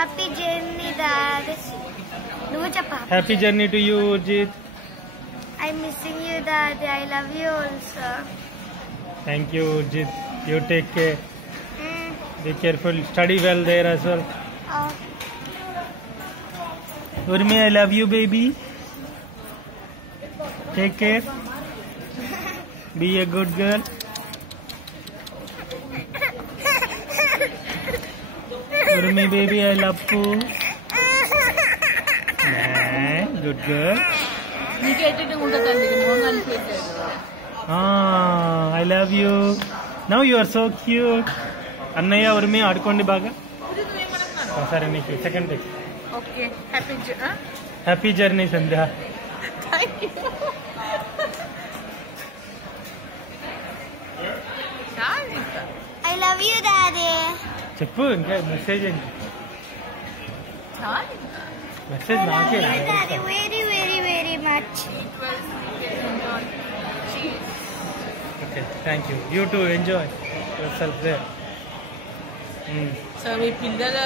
Happy journey, Dad. Happy journey to you, Urjit. I'm missing you, Dad. I love you also. Thank you, Urjit. You take care. Be careful. Study well there as well. Oh. Urmi, I love you, baby. Take care. Be a good girl. Urmi, baby, I love you. Nah, good girl. I love you. Now you are so cute. Annaya, Urmi, ఆడుకోండి బాగా. సరే నీకు second day. Okay happy journey Sandhya. Thank you. I love you, Daddy. చెప్పు ఇంకా message ఏంటి? Message I love నాకే. you, Daddy, very, very, very much. Okay, thank you. You too enjoy yourself there. So మీ పిల్లల